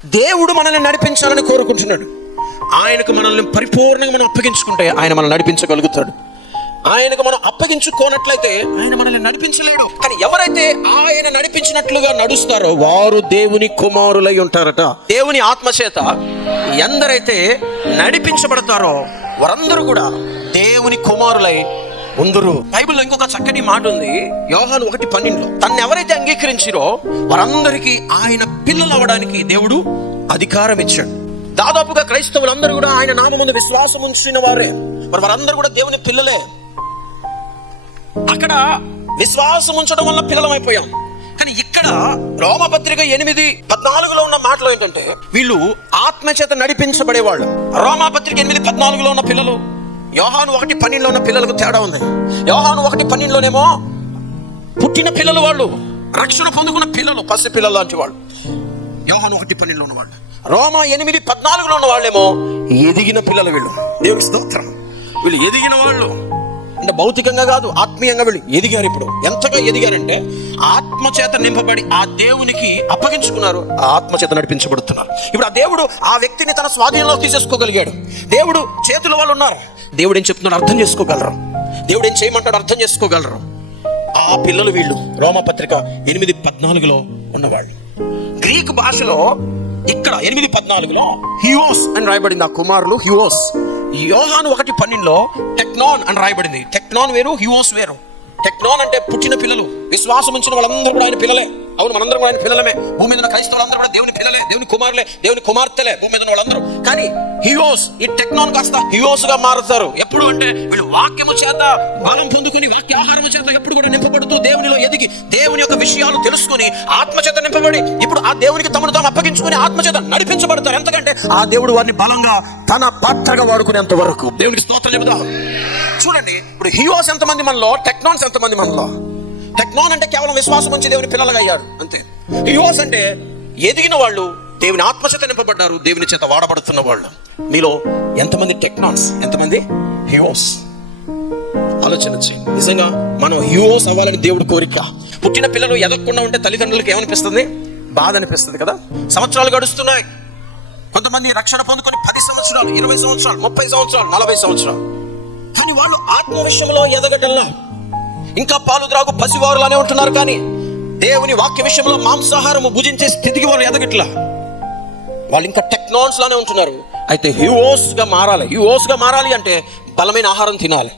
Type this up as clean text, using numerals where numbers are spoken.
దేవుడు మనల్ని నడిపించాలని కోరుకుంటున్నాడు. ఆయనకు మనల్ని పరిపూర్ణంగా మనం అప్పగించుకుంటే ఆయన మనల్ని నడిపించగలుగుతాడు. ఆయనకు మనం అప్పగించుకోనట్లయితే ఆయన మనల్ని నడిపించలేడు. కానీ ఎవరైతే ఆయన నడిపించినట్లుగా నడుస్తారో వారు దేవుని కుమారులై ఉంటారట. దేవుని ఆత్మచేత ఎందరైతే నడిపించబడతారో వారందరూ కూడా దేవుని కుమారులై ఉందరు. బైబిల్లో ఇంకొక చక్కటి మాట ఉంది, యోహాను 1:12. తన్ని ఎవరైతే అంగీకరించారో వారందరికీ ఆయన పిల్లలు అవ్వడానికి దేవుడు అధికారం ఇచ్చాడు. దాదాపుగా క్రైస్తవులందరూ కూడా ఆయన నామముందు విశ్వాసం ఉంచిన వారే, వారందరూ కూడా దేవుని పిల్లలే. అక్కడ విశ్వాసం ఉంచడం వల్ల పిల్లలమైపోయాం. కానీ ఇక్కడ రోమపత్రిక 8:14 ఉన్న మాటలో ఏంటంటే వీళ్ళు ఆత్మచేత నడిపించబడేవాళ్ళు. రోమపత్రిక 8:14 ఉన్న పిల్లలు యోహాను 1:12 ఉన్న పిల్లలకు తేడా ఉంది. యోహాను 1:12లోనేమో పుట్టిన పిల్లలు, వాళ్ళు రక్షణ పొందుకున్న పిల్లలు, పసి పిల్లలు లాంటి వాళ్ళు యోహాను 1:12 ఉన్న వాళ్ళు. రోమా 8:14 ఉన్న వాళ్ళేమో ఎదిగిన పిల్లలు. వీళ్ళు దేవుని స్తోత్రం, వీళ్ళు ఎదిగిన వాళ్ళు. అంటే భౌతికంగా కాదు, ఆత్మీయంగా వీళ్ళు ఎదిగారు. ఇప్పుడు ఎంతగా ఎదిగారంటే ఆత్మచేత నింపబడి ఆ దేవునికి అప్పగించుకున్నారు, ఆ ఆత్మచేత నడిపించబడుతున్నారు. ఇప్పుడు ఆ దేవుడు ఆ వ్యక్తిని తన స్వాధీనంలో తీసేసుకోగలిగాడు. దేవుడు చేతుల వాళ్ళు ఉన్నారు. దేవుడు ఏం చెప్తున్నాడు అర్థం చేసుకోగలరు, దేవుడు ఏం చేయమంటాడు అర్థం చేసుకోగలరు. ఆ పిల్లలు వీళ్ళు రోమపత్రిక 8:14 ఉన్నవాళ్ళు. గ్రీక్ భాషలో ఇక్కడ 8:14 హ్యూస్ అని రాయబడింది. ఆ కుమారులు హ్యూస్. యోహాను 1:12 టెక్నాన్ అని రాయబడింది. టెక్నాన్ వేరు, హ్యూస్ వేరు. టెక్నాన్ అంటే పుట్టిన పిల్లలు, విశ్వాసం ఉంచిన వాళ్ళందరూ కూడా ఆయన పిల్లలే. అవును, మనందరం ఆయన పిల్లలమే. భూమి మీద ఉన్న క్రైస్తవులందరూ కూడా దేవుని పిల్లలే, దేవుని కుమారులే, దేవుని కుమార్తెలే, భూమి మీద ఉన్న వాళ్ళందరూ. కానీ హియోస్, ఈ టెక్నాన్ కాస్త హియోస్ గా మారుతారు. ఎప్పుడు అంటే వీళ్ళు వాక్యము చేత బలం పొందుకుని, వాక్య ఆహారము చేత ఎప్పుడు కూడా నింపబడుతూ దేవునిలో ఎదిగి దేవుని యొక్క విషయాలు తెలుసుకుని ఆత్మచేత నింపబడి ఇప్పుడు ఆ దేవునికి తమను తాము అప్పగించుకుని ఆత్మచేత నడిపించబడతారు. ఎంతకంటే ఆ దేవుడు వారిని బలంగా తన పాత్రగా వాడుకునేంత వరకు. దేవునికి స్తోత్రం చెబుదాం. చూడండి, ఇప్పుడు హియోస్ ఎంతమంది మనలో, టెక్నాన్స్ ఎంతమంది మనలో. టెక్నాన్ అంటే కేవలం విశ్వాసం ఉంచి దేవుని పిల్లలుగా అయ్యారు అంతే. హియోస్ అంటే ఎదిగిన వాళ్ళు, దేవుని ఆత్మచేత నింపబడ్డారు, దేవుని చేత వాడబడుతున్న వాళ్ళు. మీలో ఎంతమంది టెక్నాన్స్, ఎంతమంది హియోస్? ఆలోచన చేయండి. నిజంగా మనం హియోస్ అవ్వాలని దేవుడి కోరిక. పుట్టిన పిల్లలు ఎదగకుండా ఉంటే తల్లిదండ్రులకు ఏమనిపిస్తుంది? బాధ అనిపిస్తుంది కదా. సంవత్సరాలు గడుస్తున్నాయి. కొంతమంది రక్షణ పొందుకొని 10 సంవత్సరాలు, 20 సంవత్సరాలు, 30 సంవత్సరాలు, 40 సంవత్సరాలు. కానీ వాళ్ళు ఆత్మ విషయంలో ఎదగటంలా ఇంకా పాలు ద్రాగు పసివారులానే ఉంటున్నారు. కానీ దేవుని వాక్య విషయంలో మాంసాహారము భుజించే స్థితికి వాళ్ళు ఎదగట్లా. వాళ్ళు ఇంకా టెక్నాన్స్ లానే ఉంటున్నారు. అయితే హ్యూస్ గా మారాలి. హ్యూస్ గా మారాలి అంటే బలమైన ఆహారం తినాలి.